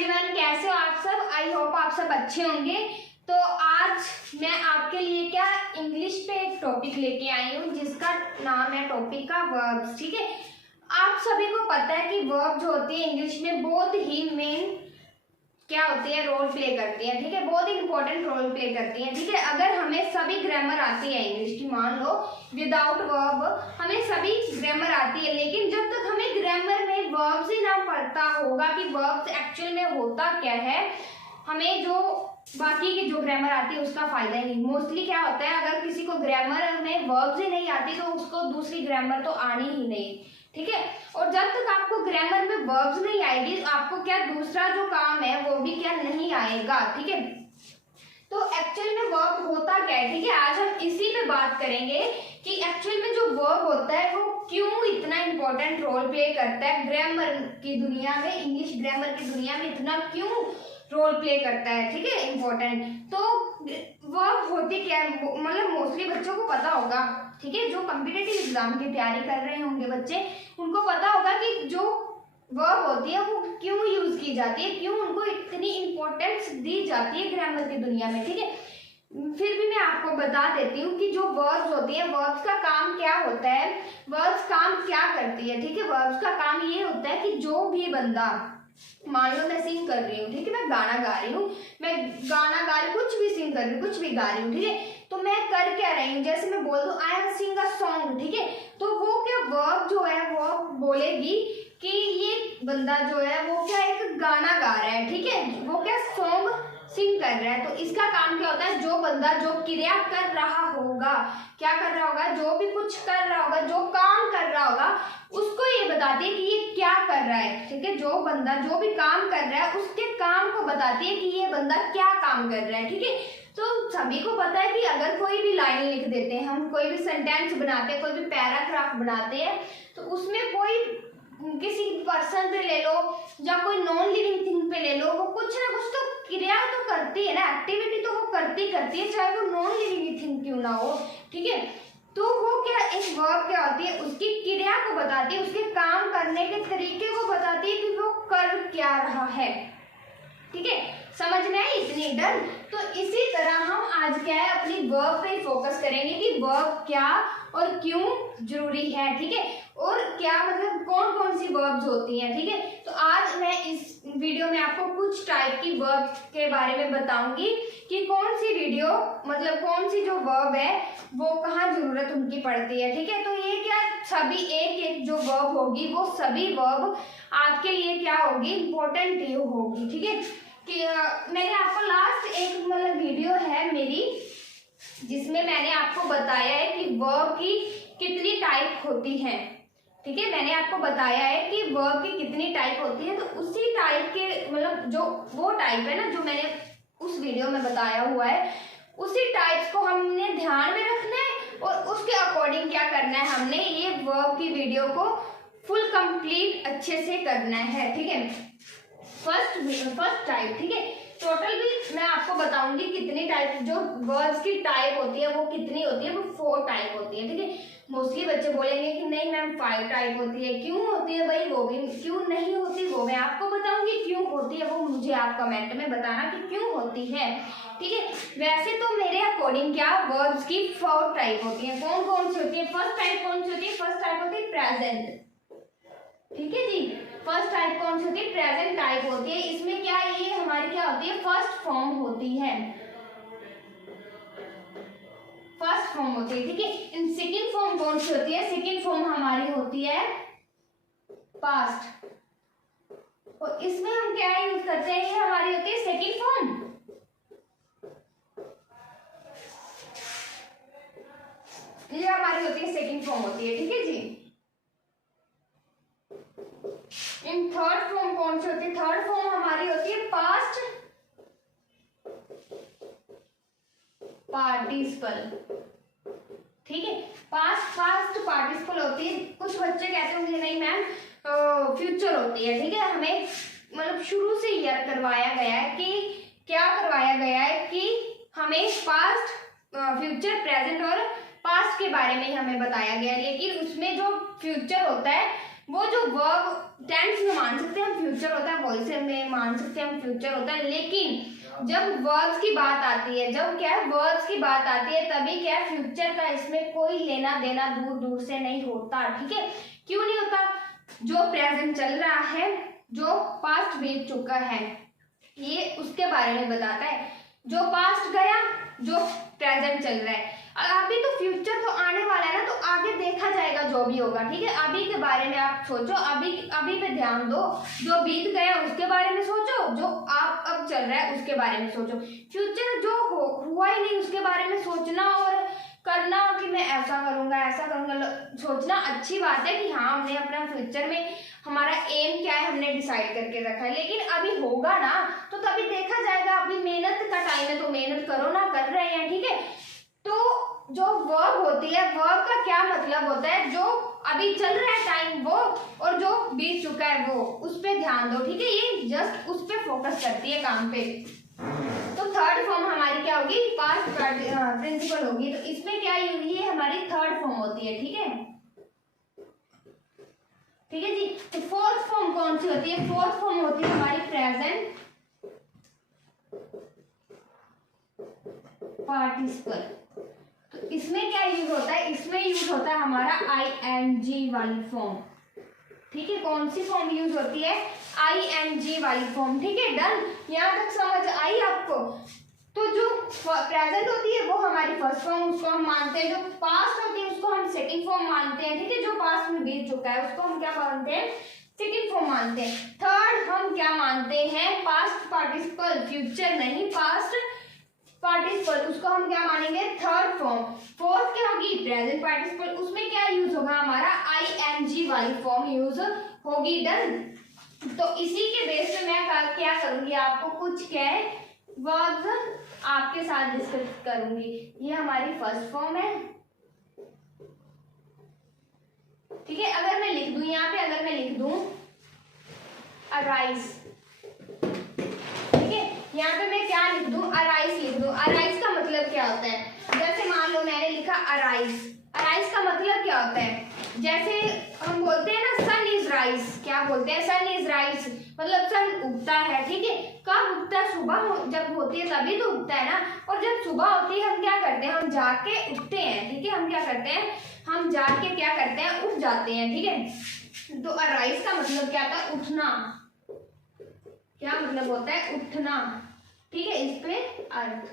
Everyone, कैसे हो आप सब। आई होप आप सब अच्छे होंगे। तो आज मैं आपके लिए क्या इंग्लिश पे एक टॉपिक लेके आई हूँ जिसका नाम है टॉपिक का वर्ब्स। ठीक है, आप सभी को पता है कि वर्ब जो होती है इंग्लिश में बहुत ही मेन क्या होती है, रोल प्ले करती है। ठीक है, बहुत ही इंपॉर्टेंट रोल प्ले करती है। ठीक है, अगर हमें सभी ग्रामर आती है इंग्लिश की, मान लो विदाउट वर्ब हमें सभी ग्रामर आती है, लेकिन जब तक हमें ग्रामर में वर्ब्स ही ना पता होगा कि वर्ब्स एक्चुअल में होता क्या है, हमें जो बाकी की जो ग्रामर आती है उसका फायदा ही नहीं। मोस्टली क्या होता है, अगर किसी को ग्रामर में वर्ब्स ही नहीं आती तो उसको दूसरी ग्रामर तो आनी ही नहीं। ठीक है, और जब तक आपको ग्रामर में वर्ब्स नहीं आएगी आपको क्या दूसरा जो काम है वो भी क्या नहीं आएगा। ठीक है, तो एक्चुअल में वर्ब होता क्या है। ठीक है, आज हम इसी पे बात करेंगे कि एक्चुअल में जो वर्ब होता है वो क्यों इतना इंपॉर्टेंट रोल प्ले करता है ग्रामर की दुनिया में, इंग्लिश ग्रामर की दुनिया में इतना क्यों रोल प्ले करता है। ठीक है, इम्पोर्टेंट। तो वर्ब होती क्या है, मतलब मोस्टली बच्चों को पता होगा। ठीक है, जो कॉम्पिटिटिव एग्जाम की तैयारी कर रहे होंगे बच्चे, उनको पता होगा कि जो वर्ब होती है वो क्यों यूज की जाती है, क्यों उनको इतनी इंपॉर्टेंस दी जाती है ग्रामर की दुनिया में। ठीक है, फिर भी मैं आपको बता देती हूँ कि जो वर्ब्स होती है, वर्ब्स का काम क्या होता है, वर्ब्स काम क्या करती है। ठीक है, वर्ब्स का काम ये होता है कि जो भी बंदा, मान लो मैं सिंग कर रही हूँ, ठीक है, मैं गाना गा रही हूँ, कुछ भी सिंग कर रही हूँ, कुछ भी गा रही हूँ। ठीक है, तो मैं कर क्या रही हूँ, जैसे मैं बोल दूँ I am Singh a song. ठीक है, तो वो क्या वर्ब जो है वो बोलेगी कि ये बंदा जो है वो क्या एक गाना गा रहा है। ठीक है, वो क्या सॉन्ग सिंग कर रहा है। तो इसका काम क्या होता है, जो बंदा जो क्रिया कर रहा होगा, क्या कर रहा होगा, जो भी कुछ कर रहा होगा, जो काम कर रहा होगा, उसको ये बताती है कि ये क्या कर रहा है। ठीक है, जो बंदा जो भी काम कर रहा है उसके काम को बताती है कि ये बंदा क्या काम कर रहा है। ठीक है, तो सभी को पता है कि अगर कोई भी लाइन लिख देते हैं, हम कोई भी सेंटेंस बनाते हैं, कोई भी पैराग्राफ बनाते हैं, तो उसमें कोई किसी पर्सन पे ले लो या कोई नॉन लिविंग थिंग पे ले लो, वो कुछ ना कुछ तो क्रिया तो करती है ना, एक्टिविटी तो वो करती है, चाहे वो नॉन लिविंग थिंग क्यों ना हो। ठीक है, तो वो क्या एक वर्ब क्या होती है, उसकी क्रिया को बताती है, उसके काम करने के तरीके को बताती है कि वो कर क्या रहा है। ठीक है, समझ में आई इतनी डर। तो इसी तरह हम आज क्या है अपनी वर्ब पे फोकस करेंगे कि वर्ब क्या और क्यों जरूरी है। ठीक है, और क्या मतलब कौन कौन सी वर्ब्स होती हैं। ठीक है, तो आज मैं इस वीडियो में आपको कुछ टाइप की वर्ब के बारे में बताऊंगी कि कौन सी वीडियो मतलब कौन सी जो वर्ब है वो कहाँ जरूरत उनकी पड़ती है। ठीक है, तो ये क्या सभी एक एक जो वर्ब होगी वो सभी वर्ब आपके लिए क्या होगी, इंपॉर्टेंट ही होगी। ठीक है, कि मैंने आपको लास्ट एक मतलब वीडियो है मेरी जिसमें मैंने आपको बताया है कि वर्ब की कितनी टाइप होती है। ठीक है, मैंने आपको बताया है कि वर्ब की कितनी टाइप होती है, तो उसी टाइप के मतलब जो वो टाइप है ना जो मैंने उस वीडियो में बताया हुआ है, उसी टाइप्स को हमने ध्यान में रखना है और उसके अकॉर्डिंग क्या करना है, हमने ये वर्ब की वीडियो को फुल कंप्लीट अच्छे से करना है। ठीक है, फर्स्ट टाइप। ठीक है, टोटल भी मैं आपको बताऊंगी कितनी टाइप जो वर्ब्स की टाइप होती है वो कितनी होती है, वो 4 टाइप होती है। ठीक है, मोस्टली बच्चे बोलेंगे कि नहीं मैम 5 टाइप होती है, क्यों होती है भाई, वो भी क्यों नहीं होती वो मैं आपको बताऊंगी, क्यों होती है वो मुझे आप कमेंट में बताना कि क्यों होती है। ठीक है, वैसे तो मेरे अकॉर्डिंग क्या वर्ब्स की 4 टाइप होती है। कौन कौन सी होती है, फर्स्ट टाइप कौन सी होती है, फर्स्ट टाइप होती है प्रेजेंट। ठीक है जी, फर्स्ट टाइप कौन सी होती है, प्रेजेंट टाइप होती है। इसमें क्या ये हमारी क्या होती है, फर्स्ट फॉर्म होती है, फर्स्ट फॉर्म होती है। ठीक है, इन सेकंड फॉर्म कौन सी होती है, सेकंड फॉर्म हमारी होती है पास्ट, और इसमें हम क्या यूज करते हैं, ये हमारी होती है सेकंड फॉर्म। ये हमारी होती है सेकंड फॉर्म होती है। ठीक है जी, इन थर्ड फॉर्म कौन सी होती है, थर्ड फॉर्म हमारी होती है पास्ट पार्टिसिपल। ठीक है, पास्ट पार्टिसिपल होती है। कुछ बच्चे कहते होंगे नहीं मैम फ्यूचर होती है। ठीक है, हमें मतलब शुरू से याद करवाया गया है कि क्या करवाया गया है कि हमें पास्ट फ्यूचर प्रेजेंट और पास्ट के बारे में हमें बताया गया है, लेकिन उसमें जो फ्यूचर होता है वो जो वर्ब टेंस में मान सकते हैं हम, फ्यूचर होता है बोल इसे में मान सकते हैं हम फ्यूचर होता है, लेकिन जब वर्ब्स की बात आती है, जब क्या है वर्ब्स की बात आती है, तभी क्या है फ्यूचर का इसमें कोई लेना देना दूर दूर से नहीं होता। ठीक है, क्यों नहीं होता? जो प्रेजेंट चल रहा है, जो पास्ट बीत चुका है, ये उसके बारे में बताता है। जो पास्ट गया, जो प्रेजेंट चल रहा है, अभी तो फ्यूचर तो आने वाला है ना, तो आगे देखा जाएगा जो भी होगा। ठीक है, अभी के बारे में आप सोचो, अभी पे ध्यान दो। जो बीत गया उसके बारे में सोचो, जो आप अब चल रहा है उसके बारे में सोचो। फ्यूचर जो हुआ ही नहीं उसके बारे में सोचना और करना कि मैं ऐसा करूंगा ऐसा करूंगा, सोचना अच्छी बात है कि हाँ हमने अपना फ्यूचर में हमारा एम क्या है हमने डिसाइड करके रखा है, लेकिन अभी होगा ना तो तभी देखा जाएगा। अभी मेहनत का टाइम है तो मेहनत करो ना, कर रहे हैं। ठीक है, तो जो वर्ब होती है, वर्ब का क्या मतलब होता है? जो अभी चल रहा है टाइम वो, और जो बीत चुका है वो, उस पे ध्यान दो। ठीक है, ये जस्ट उस पे फोकस करती है काम पे। तो थर्ड फॉर्म हमारी क्या होगी? पास्ट प्रिंसिपल होगी। तो इसमें क्या होगी? ये हमारी थर्ड फॉर्म होती है। ठीक है, ठीक है जी। तो फोर्थ फॉर्म कौन सी होती है? फोर्थ फॉर्म होती है हमारी प्रेजेंट पार्टिसिपल। तो इसमें क्या यूज होता है? इसमें यूज होता है हमारा ING वाली फॉर्म। ठीक है, कौन सी फॉर्म यूज होती है? ING वाली फॉर्म। ठीक है, डन, यहाँ तक समझ आई आपको? तो जो प्रेजेंट होती है वो हमारी फर्स्ट फॉर्म, उसको हम मानते हैं। जो पास्ट होती है उसको हम सेकंड फॉर्म मानते हैं। ठीक है, जो पास्ट में बीत चुका है उसको हम क्या मानते हैं? सेकंड फॉर्म मानते हैं। थर्ड हम क्या मानते हैं? पास्ट पार्टिसिपल, फ्यूचर नहीं, पास्ट पार्टिसिपल, उसको हम क्या मानेंगे? Third form. फोर्थ क्या होगी? प्रेजेंट पार्टिसिपल, उसमें क्या यूज होगा? हमारा ING वाली फॉर्म यूज होगी। डन। तो इसी के बेस पे मैं क्या करूंगी? आपको कुछ क्या है वर्ब्स आपके साथ डिस्कस करूंगी। ये हमारी फर्स्ट फॉर्म है। ठीक है, अगर मैं लिख दूं यहाँ पे, अगर मैं लिख दूं अराइज, यहाँ पे मैं क्या लिख दूं? अराइज लिख दूं। अराइज का मतलब क्या होता है? जैसे मान लो मैंने लिखा अराइज, अराइज का मतलब क्या होता है? जैसे हम बोलते हैं ना सन इज राइज, क्या बोलते हैं? सन इज राइज, मतलब सन उगता है। ठीक है, कब उगता है? सुबह जब होती है तभी तो उगता है ना। और जब सुबह होती है हम क्या करते हैं? हम जाके उठते हैं। ठीक है, हम क्या करते हैं? हम जाके क्या करते हैं? उठ जाते हैं। ठीक है, तो अराइज का मतलब क्या था? उठना। क्या मतलब होता है? उठना। ठीक है, इस पे अर्थ,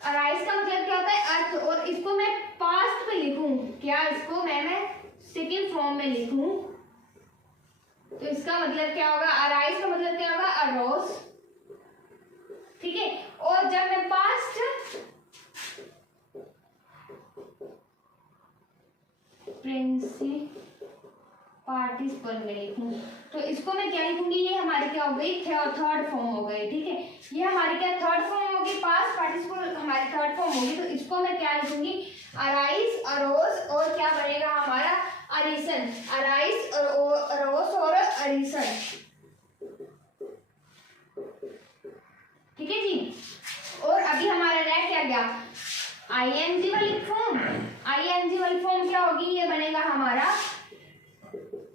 अराइज का मतलब क्या होता है? अर्थ। और इसको मैं पास्ट पे लिखूं क्या? इसको मैं सेकंड फॉर्म में लिखूं तो इसका मतलब क्या होगा? अराइज का मतलब क्या होगा? अरोज। ठीक है, और जब मैं पास्ट प्रिंसिपल पार्टिसिपल में लिखूं तो इसको मैं क्या लिखूंगी? ये हमारी क्या हो गई? थर्ड फॉर्म हो गई। ठीक है, ये हमारी क्या थर्ड फॉर्म होगी? पास्ट पार्टिसिपल हमारी थर्ड फॉर्म होगी। तो इसको मैं क्या लिखूंगी? अराइज, अरोज, और क्या बनेगा हमारा? अरिसन। अराइज, अरोज और अरिसन। ठीक है जी। और अभी हमारा रह क्या गया? ING वाली फॉर्म। ING वाली फॉर्म क्या होगी? ये बनेगा हमारा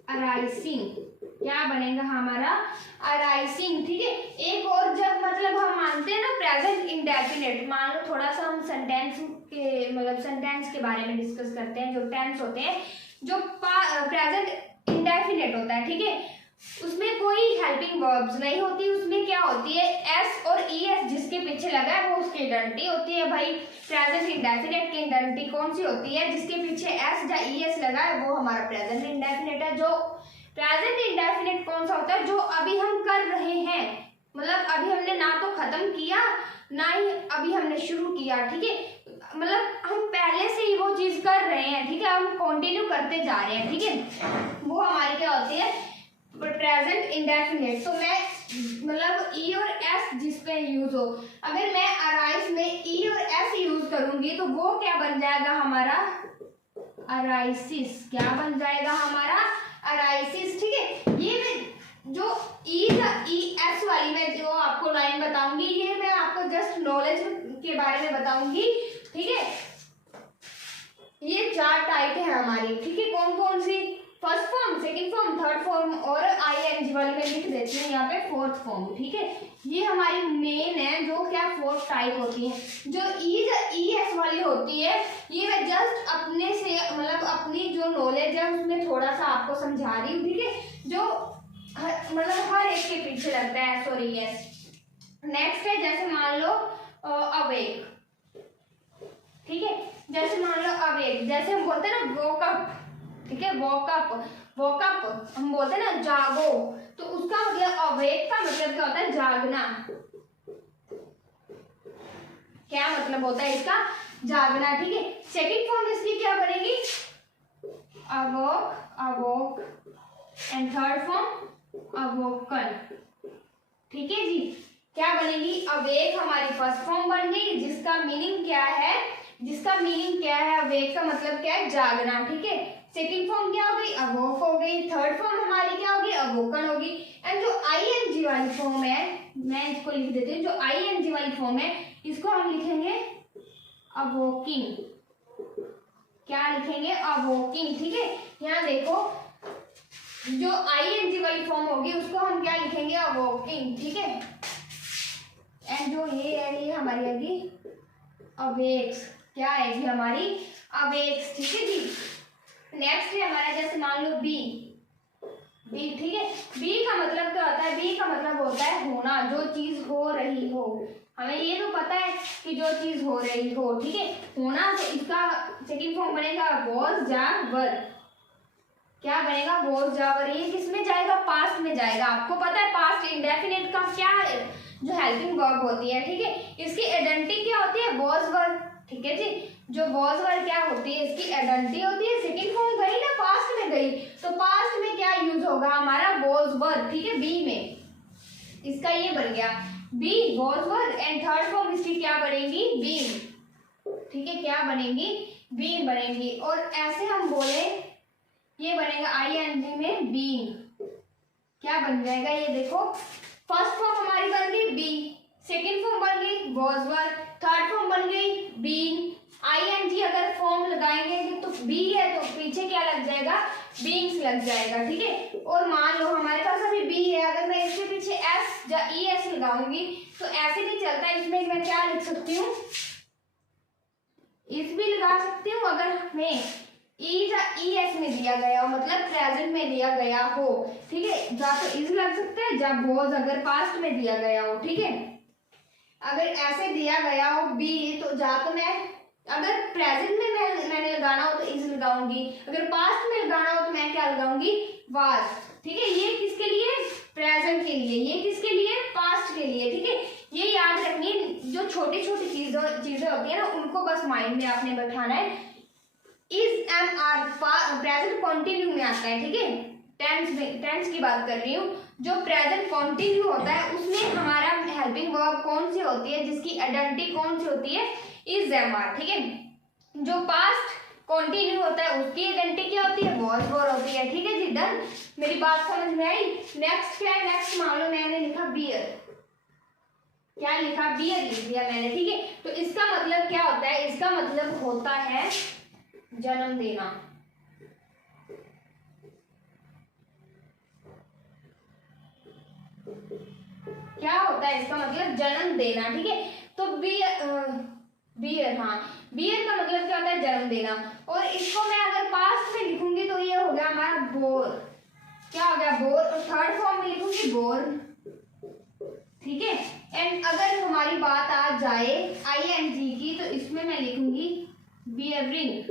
अराइसिंग। क्या बनेगा हमारा? अराइसिंग। ठीक है, एक और जब मतलब हम मानते हैं ना प्रेजेंट इंडेफिनिट, मान लो थोड़ा सा हम सेंटेंस के मतलब सेंटेंस के बारे में डिस्कस करते हैं। जो टेंस होते हैं, जो प्रेजेंट इंडेफिनिट होता है, ठीक है, उसमें कोई हेल्पिंग वर्ब्स नहीं होती। उसमें क्या होती है? S और ES जिसके पीछे लगा है वो उसकी आइडेंटिटी होती है। भाई प्रेजेंट इंडेफिनिट की आइडेंटिटी कौन सी होती है? जिसके पीछे S या ES लगा है वो हमारा प्रेजेंट इंडेफिनिट है। जो प्रेजेंट इंडेफिनिट कौन सा होता है? जो अभी हम कर रहे हैं, मतलब अभी हमने ना तो खत्म किया ना ही अभी हमने शुरू किया। ठीक है, मतलब हम पहले से ही वो चीज कर रहे हैं। ठीक है, हम कंटिन्यू करते जा रहे हैं। ठीक है, वो हमारी क्या होती है? Present indefinite. तो मैं मतलब E और S जिस पे यूज हो, अगर मैं अराइज में E और S यूज करूंगी तो वो क्या बन जाएगा हमारा? अराइसिस। क्या बन जाएगा हमारा? अराइसिस। ठीक है, ये मैं जो ES वाली मैं जो आपको लाइन बताऊंगी, ये मैं आपको जस्ट नॉलेज के बारे में बताऊंगी। ठीक है, ये चार टाइप है हमारी। ठीक है, कौन कौन सी? First form, second form, third form और आईएनजी वाली में लिख देती हूँ यहाँ पे फोर्थ फॉर्म, ठीक है। ये हमारी मेन है जो क्या फोर्थ टाइप होती है। जो ईएस वाली होती है ये मैं जस्ट अपने से मतलब अपनी जो नॉलेज है उसमें थोड़ा सा आपको समझा रही हूँ, ठीक है, जो मतलब हर एक के पीछे लगता है, सॉरी यस। नेक्स्ट है जैसे मान लो अवेक, ठीक है, जैसे मान लो अवेक, जैसे हम बोलते हैं ना वोकअप, ठीक है, वोकअप हम बोलते हैं ना जागो, तो उसका मतलब अवेक का मतलब क्या होता है, जागना। क्या मतलब होता है इसका, जागना, ठीक है। सेकंड फॉर्म इसकी क्या बनेगी, अवोक एंड थर्ड फॉर्म अवोकन, ठीक है जी। क्या बनेगी, अवेक हमारी फर्स्ट फॉर्म बन गई जिसका मीनिंग क्या है, अवेक का मतलब क्या है, जागना, ठीक है। सेकंड फॉर्म क्या हो गई, अवोक हो गई। थर्ड फॉर्म हमारी क्या होगी, अवोकन होगी। एंड जो आईएनजी वाली फॉर्म है, मैं इसको लिख देती हूँ, जो आईएनजी वाली फॉर्म है इसको हम लिखेंगे अवोकिंग। क्या लिखेंगे, अवोकिंग, ठीक है। यहाँ देखो जो आईएनजी वाली फॉर्म होगी उसको हम क्या लिखेंगे, अवोकिंग, ठीक है। एंड जो ये हमारी आएगी अवेक्स, क्या आएगी हमारी, अवेक्स, ठीक है जी। नेक्स्ट है हमारा जैसे मान लो बी, ठीक है। बी का मतलब क्या होता है, बी का मतलब होता है होना, जो चीज हो रही हो। हमें ये तो पता है कि जो चीज हो रही हो, ठीक है, होना। तो इसका सेकंड फॉर्म बनेगा वॉज जा वर। क्या बनेगा, वॉज जा वर। ये किस में जाएगा, पास्ट में जाएगा। आपको पता है पास्ट इंडेफिनिट का क्या है, जो हेल्पिंग वर्ब होती है, ठीक है। इसकी आइडेंटिटी क्या होती है, वॉज वर, ठीक है जी। जो वॉज वर क्या होती है, इसकी आइडेंटिटी होती है। सेकंड फॉर्म गई ना, पास्ट में गई, तो पास्ट में क्या यूज होगा हमारा, वॉज वर, ठीक है, बी में। इसका ये बन गया be, was were. And third form इसकी क्या बनेगी, बीइंग, ठीक है। क्या बनेगी, बीइंग बनेगी। और ऐसे हम बोले ये बनेगा आईएनजी में बीइंग। क्या बन जाएगा, ये देखो फर्स्ट फॉर्म हमारी बन गई बी, सेकंड फॉर्म बन गई वॉज वर, थर्ड फॉर्म बन गई बीइंग। आईएनजी अगर फॉर्म लगाएंगे तो बी है तो पीछे क्या लग जाएगा, बीइंग्स लग जाएगा, ठीक है। और मान लो हमारे पास अभी बी है, अगर मैं इसके पीछे एस या ई एस लगाऊंगी तो ऐसे नहीं चलता। इसमें मैं क्या लिख सकती हूँ, इस भी लगा सकती हूँ। अगर हमें ई या ई एस में दिया गया हो, मतलब प्रेजेंट में दिया गया हो, ठीक है, जा तो इज लग सकता है, जा वॉज अगर पास्ट में दिया गया हो, ठीक है। अगर ऐसे दिया गया हो बी, तो जा तो मैं अगर प्रेजेंट में मैंने लगाना हो तो इज लगाऊंगी, अगर पास्ट में लगाना हो तो मैं क्या लगाऊंगी, वाज, ठीक है। ये किसके लिए, प्रेजेंट के लिए, ये किसके लिए, पास्ट के लिए, ठीक है। ये याद रखनी, जो छोटी छोटी चीजें होती है ना, उनको बस माइंड में आपने बैठाना है। Is am are present continuous में आता है, ठीक है। टेंस की बात कर रही हूँ। जो प्रेजेंट कॉन्टिन्यू होता है उसमें हमारा हेल्पिंग वर्ब कौन सी होती है, जिसकी आइडेंटिटी कौन सी होती है, इज एम आर, ठीक है। जो पास्ट कॉन्टिन्यू होता है उसकी आइडेंटिटी क्या होती है, वॉज वर होती है, ठीक है जी। डन, मेरी बात समझ में आई। नेक्स्ट क्या है, नेक्स्ट मान लो मैंने लिखा बियर, क्या लिखा, बियर लिख दिया मैंने, ठीक है। तो इसका मतलब क्या होता है, इसका मतलब होता है जन्म देना। क्या होता है इसका मतलब, जन्म देना, ठीक है। तो बियर, हाँ, बियर का मतलब क्या होता है, जन्म देना। और इसको मैं अगर पास्ट में लिखूंगी तो ये हो गया हमारा बोर, क्या हो गया, बोर। और थर्ड फॉर्म में लिखूंगी बोर, ठीक है। एंड अगर हमारी बात आ जाए आईएनजी की तो इसमें मैं लिखूंगी बियरिंग,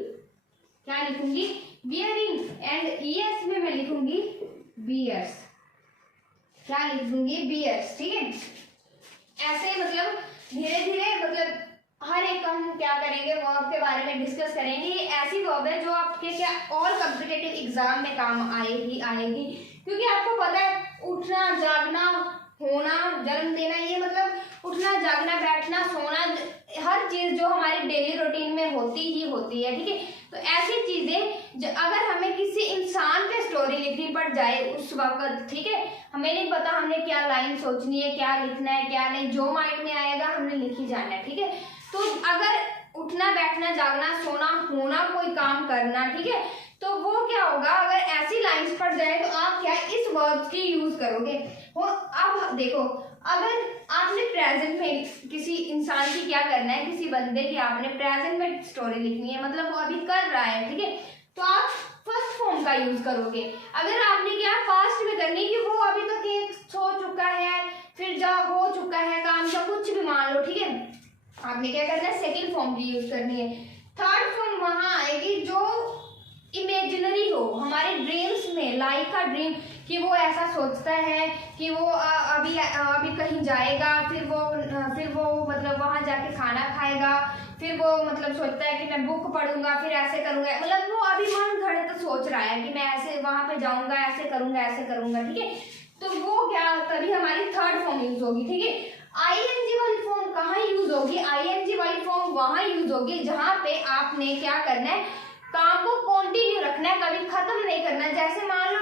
क्या लिखूंगी, बियरिंग। एंड ईएस में मैं लिखूंगी बियर्स, क्या लिखूंगी, बियर्स, ठीक है। ऐसे मतलब धीरे धीरे मतलब हर एक हम क्या करेंगे, वर्ब के बारे में डिस्कस करेंगे। ये ऐसी वर्ब है जो आपके क्या और कॉम्पिटिटिव एग्जाम में काम आएगी, क्योंकि आपको पता है उठना, जागना, होना, जन्म देना, ये मतलब उठना, जागना, बैठना, सोना, हर चीज जो हमारी डेली रूटीन में होती ही होती है, ठीक है। तो ऐसी चीजें जो अगर हमें किसी इंसान पे स्टोरी लिखनी पड़ जाए उस वक्त, ठीक है, हमें नहीं पता हमने क्या लाइन सोचनी है, क्या लिखना है, क्या नहीं, जो माइंड में आएगा हमने लिख ही जाना है, ठीक है। तो अगर उठना, बैठना, जागना, सोना, होना, कोई काम करना, ठीक है, तो वो क्या होगा, अगर ऐसी लाइंस पड़ जाए तो आप क्या इस वर्ब्स की यूज करोगे। और अब देखो, अगर आपने प्रेजेंट में किसी इंसान की क्या करना है, किसी बंदे की आपने प्रेजेंट में स्टोरी लिखनी है, मतलब वो अभी कर रहा है, ठीक है, तो आप फर्स्ट फॉर्म का यूज करोगे। अगर आपने क्या पास्ट में करनी कि वो अभी तक एक हो चुका है, फिर जा हो चुका है काम का कुछ भी मान लो, ठीक है, आपने क्या करना है सेकंड फॉर्म की यूज करनी है। थर्ड फॉर्म वहां आएगी जो इमेजिनरी हो, हमारे ड्रीम्स में, लाइक अ ड्रीम, कि वो ऐसा सोचता है कि वो अभी कहीं जाएगा, फिर वो मतलब वहां जाके खाना खाएगा, फिर वो मतलब सोचता है कि मैं बुक पढ़ूंगा, फिर ऐसे करूंगा, मतलब वो अभी मन घड़त सोच रहा है कि मैं ऐसे वहां पे जाऊंगा, ऐसे करूंगा, ठीक है, तो वो क्या तभी हमारी थर्ड फॉर्म यूज होगी, ठीक है। आईएनजी वाली फॉर्म कहाँ यूज होगी, आईएनजी वाली फॉर्म वहां यूज होगी जहां पे आपने क्या करना है, काम को कंटिन्यू रखना है, कभी खत्म नहीं करना। जैसे मान लो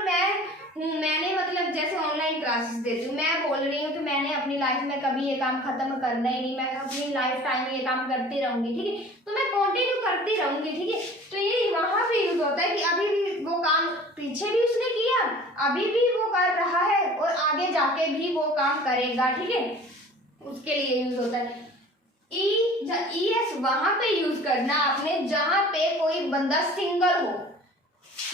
मैंने मतलब जैसे ऑनलाइन क्लासेस देती हूँ, मैं बोल रही हूँ कि मैंने अपनी लाइफ में कभी ये काम खत्म करना ही नहीं, मैं अपनी लाइफ टाइम ये काम करती रहूंगी, ठीक है, तो मैं कंटिन्यू करती रहूंगी, ठीक है, तो ये वहां पे यूज होता है कि अभी भी वो काम पीछे भी उसने किया, अभी भी वो कर रहा है और आगे जाके भी वो काम करेगा, ठीक है, उसके लिए यूज होता है। ईएस वहां पे यूज करना आपने जहां पे कोई बंदा सिंगल हो,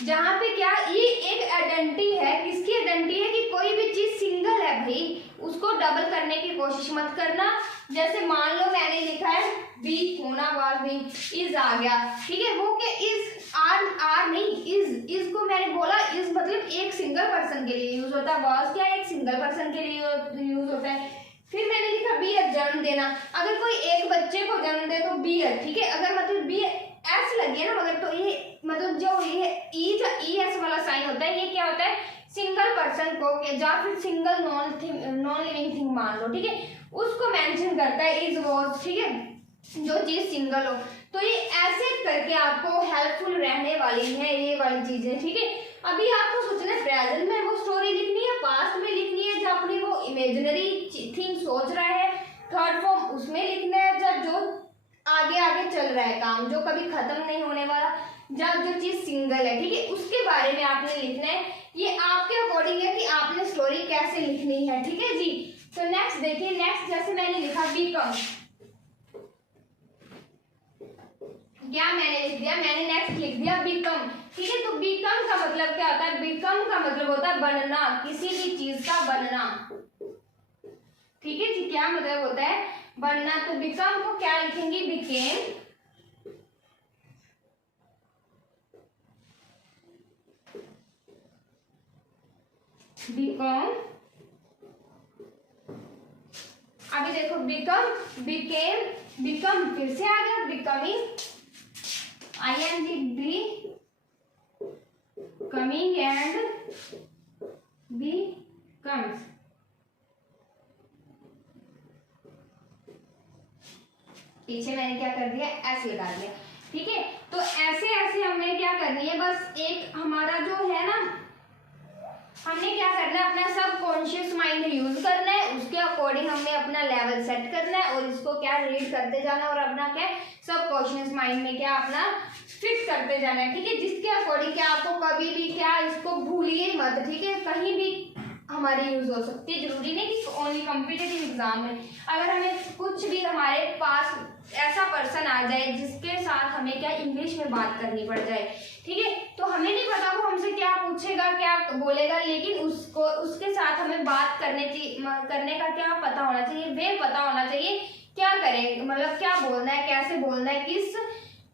जहां पे क्या ये एक आइडेंटिटी है, किसकी आइडेंटिटी है कि कोई भी चीज सिंगल है भाई, उसको डबल करने की कोशिश मत करना। जैसे मान लो मैंने लिखा है बी होना वाज बीइंग, इज आ गया, ठीक है, वो क्या इज आर नहीं, इज को मैंने बोला, इज मतलब एक सिंगल पर्सन के लिए यूज होता है, वाज क्या एक सिंगल पर्सन के लिए यूज होता है। फिर मैंने लिखा बी जन्म देना, अगर कोई एक बच्चे को जन्म दे तो बी है, ठीक है, अगर मतलब बी एस लगे ना मगर, तो ये मतलब जो ये ई एस वाला साइन होता है, ये क्या होता है, सिंगल पर्सन को या फिर सिंगल नॉन लिविंग थिंग मान लो, ठीक है, उसको मेंशन करता है इज वॉज, ठीक है, जो चीज सिंगल हो। तो ये ऐसे करके आपको हेल्पफुल रहने वाली है ये वाली चीजें, ठीक है। अभी आपको सोचना है प्रेजेंट में वो स्टोरी लिखनी है, पास्ट में लिखनी है, जब अपनी वो इमेजिनरी थिंग सोच रहा है, थर्ड फॉर्म उसमें लिखना है, जब जो आगे आगे चल रहा है काम, जो कभी खत्म नहीं होने वाला, जब जो चीज सिंगल है, ठीक है, उसके बारे में आपने लिखना है। ये आपके अकॉर्डिंग है कि आपने स्टोरी कैसे लिखनी है, ठीक है जी। तो नेक्स्ट देखिए, नेक्स्ट जैसे मैंने लिखा बिकम, क्या मैंने लिख दिया, मैंने नेक्स्ट लिख दिया बिकम, ठीक है। तो बिकम का मतलब क्या होता है, बिकम का मतलब होता है बनना, किसी भी चीज का बनना, ठीक है जी, क्या मतलब होता है बनना। तो बिकम को क्या लिखेंगे, बिकेम, बिकम, अभी देखो बिकम, बिकेम, बिकम फिर से आ गया, becoming, ING coming and becomes, पीछे मैंने क्या कर दिया, एस लगा दिया, ठीक है। तो ऐसे ऐसे हमने क्या करनी है, बस एक हमारा जो है ना, हमने क्या करना है, अपना सब कॉन्शियस माइंड यूज करना है, उसके अकॉर्डिंग हमें अपना लेवल सेट करना है और इसको क्या रीड करते जाना और अपना क्या सब कॉन्शियस माइंड में क्या अपना फिट करते जाना है, ठीक है। जिसके अकॉर्डिंग क्या आपको कभी भी क्या इसको भूलिए मत, ठीक है, कहीं भी हमारी यूज हो सकती है, जरूरी नहीं कि ओनली कॉम्पिटिटिव एग्जाम में। अगर हमें कुछ भी हमारे पास ऐसा पर्सन आ जाए जिसके साथ हमें क्या इंग्लिश में बात करनी पड़ जाए, ठीक है, तो हमें नहीं पता वो हमसे क्या पूछेगा क्या बोलेगा, लेकिन उसको उसके साथ हमें बात करने का क्या पता होना चाहिए, वे पता होना चाहिए क्या करें, मतलब क्या बोलना है, कैसे बोलना है, किस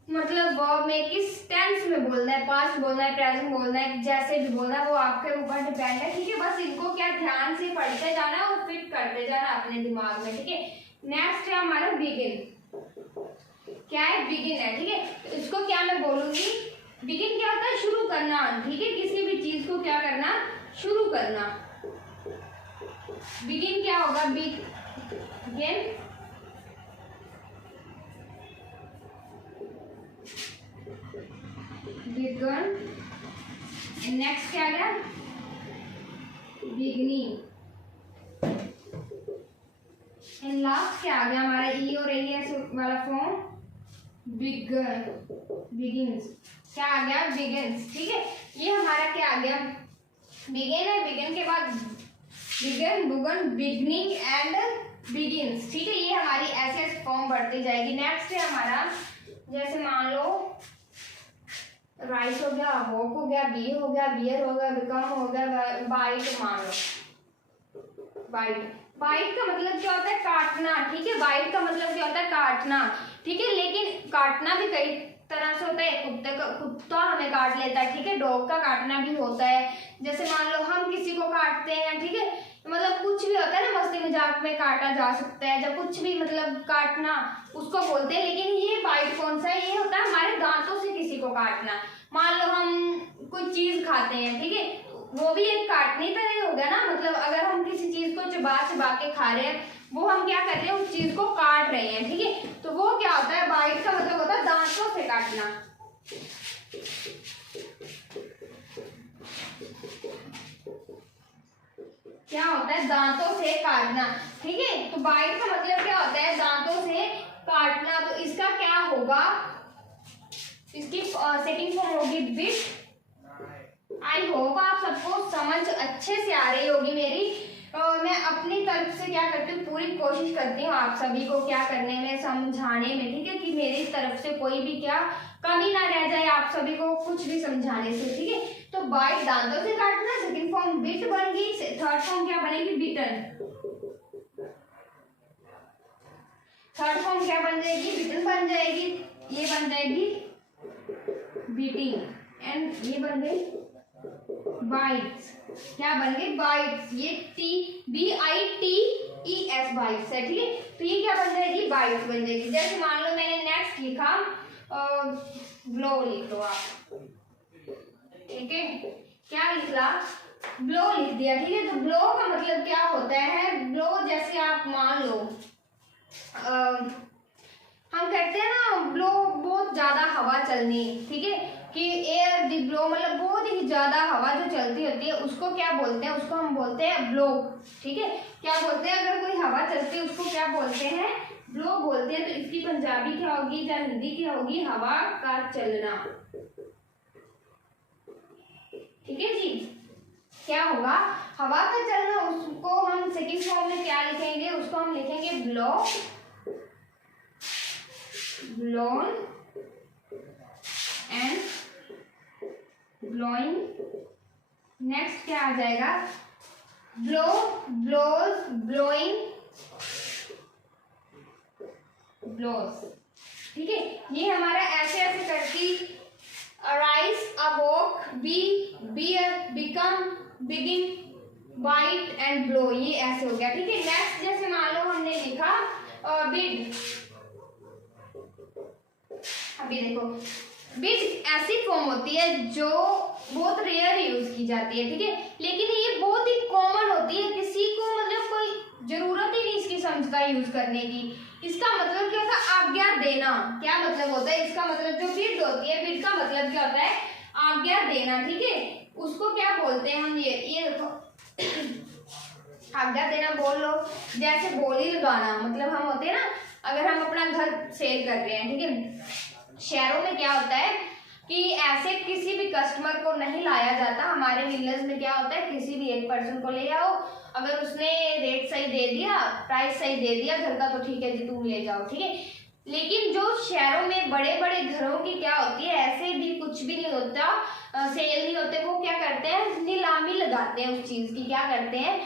मतलब वर्ब में किस टेंस में बोलना है, पास्ट बोलना है, प्रेजेंट बोलना है, जैसे भी बोलना है वो आपके ऊपर डिपेंड है, ठीक है। बस इनको क्या ध्यान से पढ़ते जाना है और फिट करते जाना अपने दिमाग में, ठीक है। नेक्स्ट है हमारा बिगिन, क्या है, बिगिन है, ठीक है। तो इसको क्या मैं बोलूंगी, बिगिन क्या होता है, शुरू करना, ठीक है, किसी भी चीज को क्या करना, शुरू करना। बिगिन क्या होगा, बिगिन, बिगन, नेक्स्ट क्या गया, बिगनिंग, एंड लास्ट क्या आ गया हमारा ई और एस वाला फॉर्म, बिगन, बिगिंस। क्या आ गया, बिगिन्स। ठीक है, ये हमारा क्या आ गया, बिगिन है, बिगिन के बाद बिगिन, बुगन, बिगनिंग एंड बिगिन्स। ठीक है, ये हमारी ऐसे ऐसे फॉर्म बढ़ती जाएगी। नेक्स्ट है हमारा, जैसे मान लो राइस हो गया, वॉक हो गया, बी हो गया, बियर हो गया, बिकम हो गया, बाइट। मान लो बाइट, बाइट का मतलब क्या होता है, काटना। ठीक है, बाइट का मतलब क्या होता है, काटना। ठीक है, लेकिन काटना भी कई तरह से होता है। कुत्ता हमें काट लेता है। ठीक है, डॉग का काटना भी होता है। जैसे मान लो हम किसी को काटते हैं। ठीक है, मतलब कुछ भी होता है ना, मस्ती मजाक में काटा जा सकता है, जब कुछ भी मतलब काटना उसको बोलते हैं। लेकिन ये बाइट कौन सा है, ये होता है हमारे दांतों से किसी को काटना। मान लो हम कोई चीज खाते हैं, ठीक है, वो भी एक काटने तरह ही हो गया ना। मतलब अगर हम किसी चीज को चबा चबा के खा रहे हैं, वो हम क्या कर रहे हैं, उस चीज को काट रहे हैं। ठीक है, तो वो क्या होता है, बाइट का मतलब होता है दांतों से काटना। क्या होता है, दांतों से काटना। ठीक है, तो बाइट का मतलब क्या होता है, दांतों से काटना। तो इसका क्या होगा, इसकी सेकंड फॉर्म होगी बिट। आई होप आप सबको समझ अच्छे से आ रही होगी मेरी। मैं अपनी तरफ से क्या करती हूँ, पूरी कोशिश करती हूँ आप सभी को क्या करने में, समझाने में। ठीक है, कि मेरी तरफ से कोई भी क्या कमी ना रह जाए आप सभी को कुछ भी समझाने से। ठीक है, तो बाइट दांतों से काटना, सेकंड फॉर्म बिट बन गई, थर्ड फॉर्म क्या बनेगी, बिटन। थर्ड फॉर्म क्या बन जाएगी, बिटन बन जाएगी। ये बन जाएगी बीटिंग, एंड ये बन गई बाइट्स। क्या बन गई, बाइट्स। ये BITES बाइट्स है। ठीक है, तो ये क्या बन जाएगी, बाइट्स बन जाएगी। जैसे मान लो मैंने नेक्स्ट लिखा, ब्लो लिख लो आप। ठीक है, क्या लिखा, ब्लो लिख दिया। ठीक है, तो ब्लो का मतलब क्या होता है, ब्लो जैसे आप मान लो हम कहते हैं ना, ब्लो बहुत ज्यादा हवा चलनी। ठीक है, कि एयर दी ब्लो मतलब बहुत ही ज्यादा हवा जो चलती होती है, उसको क्या बोलते हैं, उसको हम बोलते हैं ब्लो। ठीक है, क्या बोलते हैं, अगर कोई हवा चलती है उसको क्या बोलते हैं, ब्लो बोलते हैं। तो इसकी पंजाबी क्या होगी या हिंदी क्या होगी, हवा का चलना। ठीक है जी, क्या होगा, हवा का चलना। उसको हम सेकंड फॉर्म में क्या लिखेंगे, उसको हम लिखेंगे blow, blown and blowing. Next क्या आ जाएगा, ब्लो, ब्लोज, ब्लोइंग, ब्लोस। ठीक है, ये हमारा ऐसे ऐसे करती, arise, awoke, be, bear, become, begin, bite and blow. ये ऐसे हो गया। ठीक है, नेक्स्ट जैसे मान लो हमने लिखा बिड। अभी देखो, बिड ऐसी फॉर्म होती है जो बहुत रेयर यूज की जाती है। ठीक है, लेकिन ये बहुत ही कॉमन होती है, किसी को मतलब कोई जरूरत ही नहीं इसकी समझ का यूज करने की। इसका मतलब क्या होता है, आज्ञा देना। क्या मतलब होता है इसका, मतलब जो बिड होती है, बिड का मतलब क्या होता है, आज्ञा देना। ठीक है, उसको क्या बोलते हैं हम, ये देखो आज्ञा देना बोल लो। जैसे बोली लगाना, मतलब हम होते हैं ना, अगर हम अपना घर सेल कर रहे हैं। ठीक है, शहरों में क्या होता है कि ऐसे किसी भी कस्टमर को नहीं लाया जाता। हमारे विलेज में क्या होता है, किसी भी एक पर्सन को ले आओ, अगर उसने रेट सही दे दिया, प्राइस सही दे दिया घर का, तो ठीक है जी तुम ले जाओ। ठीक है, लेकिन जो शहरों में बड़े बड़े घरों की क्या होती है, ऐसे भी कुछ भी नहीं होता, सेल नहीं होते, वो क्या करते हैं, नीलामी लगाते हैं उस चीज की। क्या करते हैं,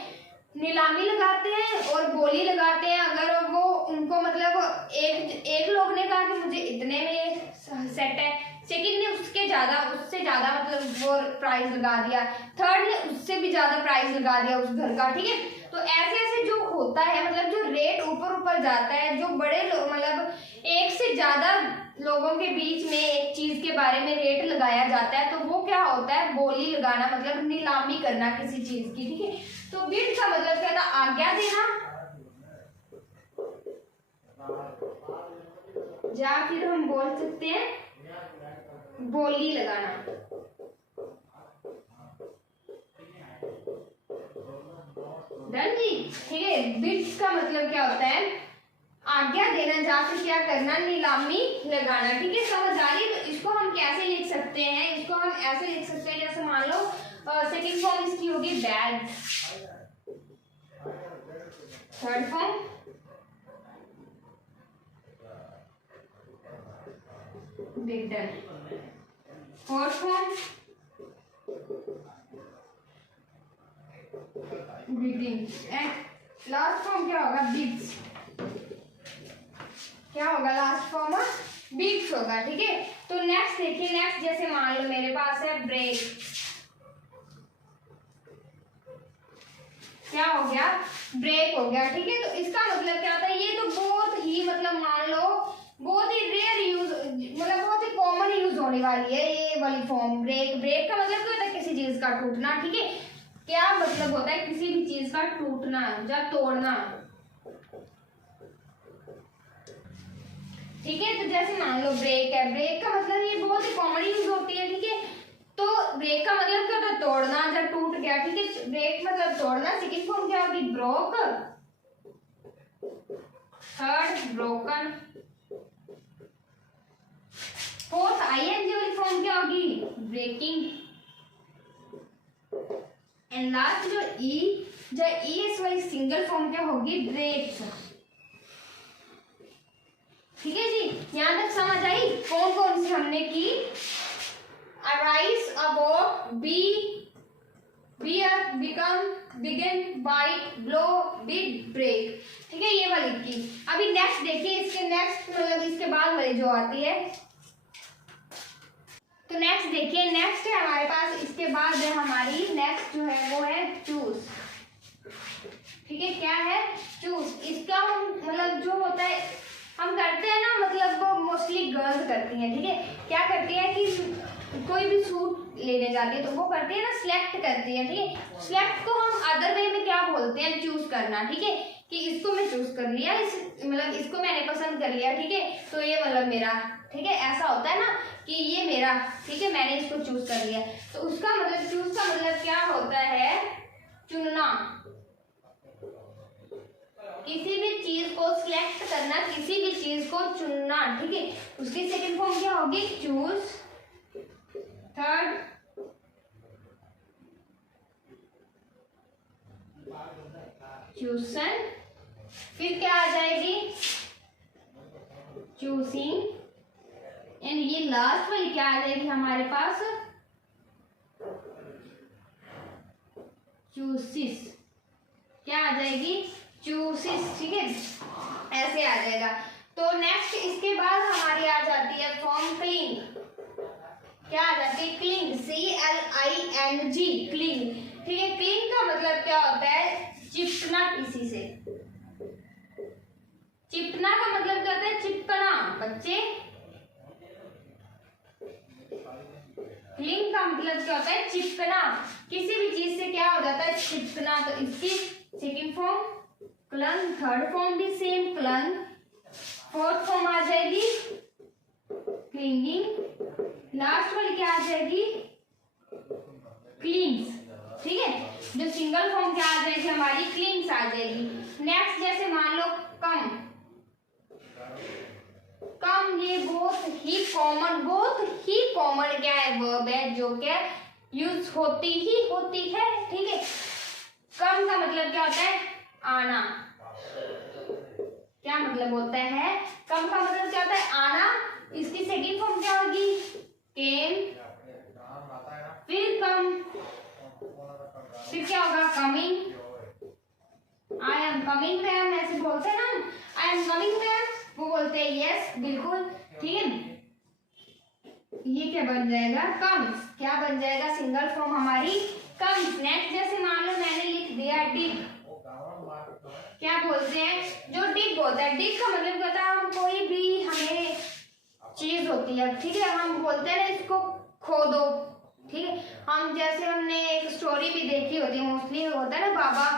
नीलामी लगाते हैं और बोली लगाते हैं। अगर वो उनको मतलब एक लोग ने कहा कि मुझे इतने में सेट है, सेकंड ने उससे ज्यादा मतलब वो प्राइस लगा दिया, थर्ड ने उससे भी ज्यादा प्राइस लगा दिया उस घर का। ठीक है, तो ऐसे ऐसे जो होता है, मतलब जो रेट ऊपर ऊपर जाता है, जो बड़े लोग मतलब एक से ज्यादा लोगों के बीच में एक चीज के बारे में रेट लगाया जाता है, तो वो क्या होता है, बोली लगाना, मतलब नीलामी करना किसी चीज की। ठीक है, तो बिड का मतलब क्या था, आज्ञा देना, या फिर हम बोल सकते हैं बोली लगाना। डन जी। ठीक है, बिड्स का मतलब क्या होता है, आज्ञा देना, जाकर क्या करना, नीलामी लगाना। ठीक है, समझ आ रही? तो इसको हम कैसे लिख सकते हैं, इसको हम ऐसे लिख सकते हैं, जैसे मान लो सेकंड फॉर्म इसकी होगी bade, third form bidden, fourth form bidding, and last form क्या होगा, बिग्स। क्या होगा लास्ट फॉर्म, बिग्स होगा। ठीक है, तो नेक्स्ट देखिए, नेक्स्ट जैसे मान लो मेरे पास है ब्रेक, क्या हो गया, ब्रेक हो गया। ठीक है, तो इसका मतलब क्या होता है, ये तो बहुत ही मतलब मान लो बहुत ही रेयर यूज, मतलब बहुत ही कॉमन यूज होने वाली है ये वाली फॉर्म ब्रेक। ब्रेक का मतलब क्या होता है, किसी चीज का टूटना। ठीक है, क्या मतलब होता है, किसी भी चीज का टूटना या तोड़ना। ठीक है, तो जैसे मान लो ब्रेक है, ब्रेक का मतलब ये बहुत ही कॉमन यूज होती है। ठीक है, तो ब्रेक का मतलब क्या होता है, तोड़ना, जब टूट गया। ठीक है, ब्रेक मतलब तोड़ना। सेकंड फॉर्म क्या होगी, broke, third broken, fourth ING वाली फॉर्म क्या होगी, ब्रेकिंग, एंड लास्ट जो ईएस वाली सिंगल फॉर्म क्या होगी, ब्रेक्स। ठीक है जी, यहां तक समझ आई कौन कौन सी हमने की, arise, abode, be, bear, become, begin, bite, blow, big, break. ठीक है, ये वाली की। अभी नेक्स्ट देखिए, इसके नेक्स्ट मतलब इसके बाद वाली जो आती है, तो नेक्स्ट देखिए, नेक्स्ट है हमारे पास, इसके बाद है हमारी नेक्स्ट जो है वो है चूज। ठीक है, क्या है, चूज। इसका हम मतलब जो होता है हम करते हैं ना, मतलब वो मोस्टली गर्ल्स करती हैं। ठीक है, क्या करती है कि कोई भी सूट लेने जाती है तो वो करती है ना, सिलेक्ट करती है। ठीक है, सिलेक्ट को हम अदर वे में क्या बोलते हैं, चूज करना। ठीक है, कि इसको मैं चूज कर लिया, इस मतलब इसको मैंने पसंद कर लिया। ठीक है, तो ये मतलब मेरा। ठीक है, ऐसा होता है ना कि ये मेरा, ठीक है, मैंने इसको चूज कर लिया। तो उसका मतलब चूज का मतलब क्या होता है, चुनना, किसी भी चीज को सिलेक्ट करना, किसी भी चीज को चुनना। ठीक है, उसकी सेकंड फॉर्म क्या होगी, चूज, थर्ड चूसन, फिर क्या आ जाएगी, चूसिंग, एंड ये लास्ट वाली क्या आ जाएगी हमारे पास, चूसिस। क्या आ जाएगी, चूसिस। ठीक है, ऐसे आ जाएगा। तो नेक्स्ट इसके बाद हमारी आ जाती है फॉर्म क्लिंग। क्या आ जाती है, क्लिंग, CLING, क्लिंग। ठीक है, क्लिंग का मतलब क्या होता है, चिपकना किसी से। चिपकना का मतलब क्या होता है, चिपकना। बच्चे, क्लिंग का मतलब क्या होता है, चिपकना, किसी भी चीज से क्या हो जाता है, चिपकना। तो इसकी second form clang, third form भी सेम क्लंग, फोर्थ फॉर्म आ जाएगी क्लिंगिंग, लास्ट वाली क्या आ जाएगी, क्लिंग्स। ठीक है, जो सिंगल फॉर्म क्या आ जाएगी हमारी, क्लिंग्स आ जाएगी। नेक्स्ट जैसे मान लो कम, कम ये बहुत ही कॉमन क्या है, वर्ब है जो क्या यूज होती है। ठीक है, कम का मतलब क्या होता है, आना। क्या मतलब होता है, कम का मतलब क्या होता है, आना। इसकी सेकंड फॉर्म क्या होगी, केम, फिर कम, फिर क्या होगा, coming. I am coming ma'am, ऐसे बोलते हैं ना, आई एम कमिंग मैम, वो बोलते हैं यस, बिल्कुल। ठीक है, ये क्या बन जाएगा, कम्स। क्या बन जाएगा, सिंगल फॉर्म हमारी कम्स। नेक्स्ट जैसे मान लो मैंने लिख दिया डिग। क्या बोलते हैं, जो डिग होता है, डिग का मतलब होता है हम कोई भी हमें चीज होती है। ठीक है, हम बोलते हैं ना इसको खोदो। ठीक है, हम जैसे हमने एक स्टोरी भी देखी होती है, मोस्टली होता है ना, बाबा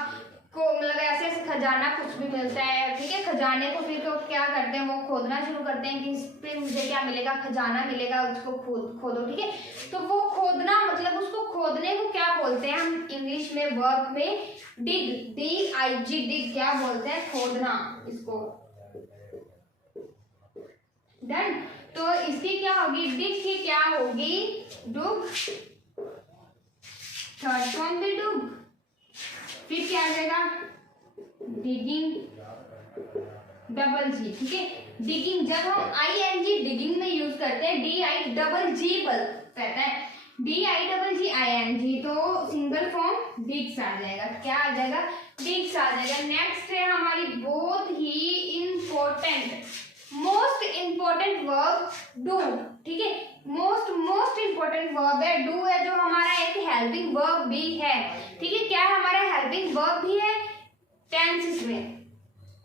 को मतलब ऐसे ऐसे खजाना कुछ भी मिलता है। ठीक है, खजाने को फिर तो क्या करते हैं, वो खोदना शुरू करते हैं कि इस पे मुझे क्या मिलेगा, खजाना मिलेगा, उसको खोदो। ठीक है, तो वो खोदना मतलब उसको खोदने को क्या बोलते हैं हम इंग्लिश में, वर्ब में डिग, DIG, डिग क्या बोलते हैं, खोदना इसको। डन। तो इसकी क्या होगी, डिग की क्या होगी, डुग, थर्ड फॉर्म भी डुग। फिर क्या आ जाएगा, डिगिंग, डबल जी, ठीक है। डिगिंग, जब हम ING डिगिंग में यूज करते हैं, DIGG रहता है, DIGG, तो सिंगल फॉर्म डिग्स आ जाएगा। क्या आ जाएगा, डिग्स आ जाएगा। नेक्स्ट है हमारी बहुत ही important, most important verb do, ठीक है। मोस्ट इंपॉर्टेंट वर्ब है डू, है जो हमारा एक हेल्पिंग वर्ब भी है, ठीक है। क्या हमारा हेल्पिंग वर्ब भी है, टेंसेस में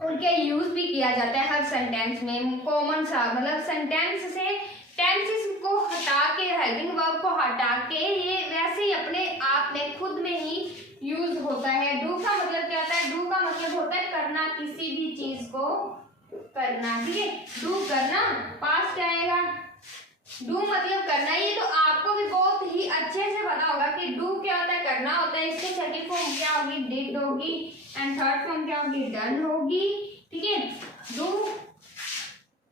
उनके यूज भी किया जाता है हर सेंटेंस में। कॉमन सा मतलब सेंटेंस से टेंसेस को हटा के, हेल्पिंग वर्ब को हटा के, ये वैसे ही अपने आप में खुद में ही यूज होता है। डू का मतलब क्या होता है, डू का मतलब होता है करना, किसी भी चीज को करना, ठीक है। डू करना, पास्ट आएगा, डू मतलब करना। ये तो आपको भी बहुत ही अच्छे से पता होगा कि डू क्या होता है, करना होता है। इसके सेकंड फॉर्म क्या होगी, डिड होगी, एंड थर्ड फॉर्म क्या होगी, डन होगी, ठीक है। डू,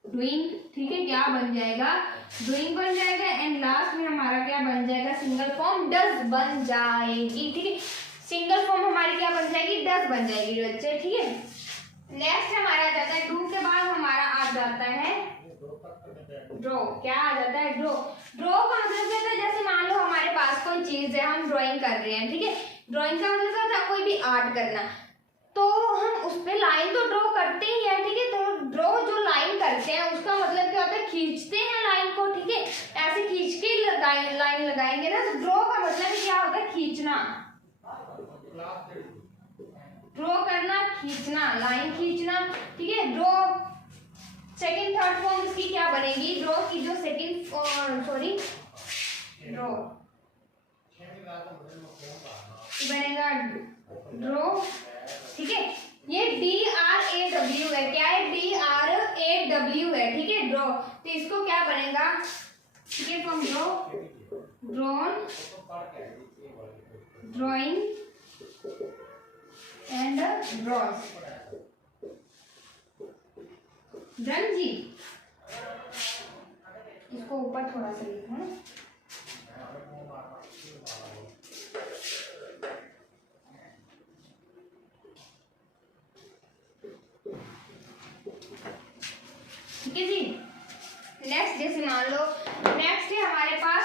डूइंग, ठीक है, क्या बन जाएगा, डूइंग बन जाएगा। एंड लास्ट में हमारा क्या बन जाएगा, सिंगल फॉर्म डज बन जाएगी, ठीक है। सिंगल फॉर्म हमारी क्या बन जाएगी, डज बन जाएगी बच्चे, ठीक है। नेक्स्ट हमारा आ जाता है, डू के बाद हमारा आ जाता है ड्रॉ। क्या आ जाता है, ड्रॉ। ड्रॉ का मतलब क्या है, जैसे मान लो हमारे पास कोई चीज है, हम ड्राइंग कर रहे हैं, ठीक है। ड्राइंग का मतलब क्या होता है, कोई भी आर्ट करना, तो हम उस पे लाइन तो ड्रॉ करते ही है, ठीक है। तो ड्रॉ जो लाइन करते हैं उसका मतलब क्या होता है, खींचते हैं लाइन को, ठीक है। ऐसे खींच के लाइन लगाएंगे ना, तो ड्रॉ का मतलब क्या होता है, खींचना, ड्रॉ करना, खींचना, लाइन खींचना, ठीक है। ड्रॉ सेकंड थर्ड फॉर्म इसकी क्या बनेगी, ड्रॉ की जो सेकंड, सॉरी, ड्रॉ बनेगा ड्रॉ, ठीक है। ये DRAW है, क्या है, DRAW है, ठीक है, ड्रॉ। तो इसको क्या बनेगा, ठीक है, from draw, drawn, drawing and draws, done जी। इसको ऊपर थोड़ा सा लिखो ना, ठीक है जी। नेक्स्ट जैसे मान लो, नेक्स्ट है हमारे पास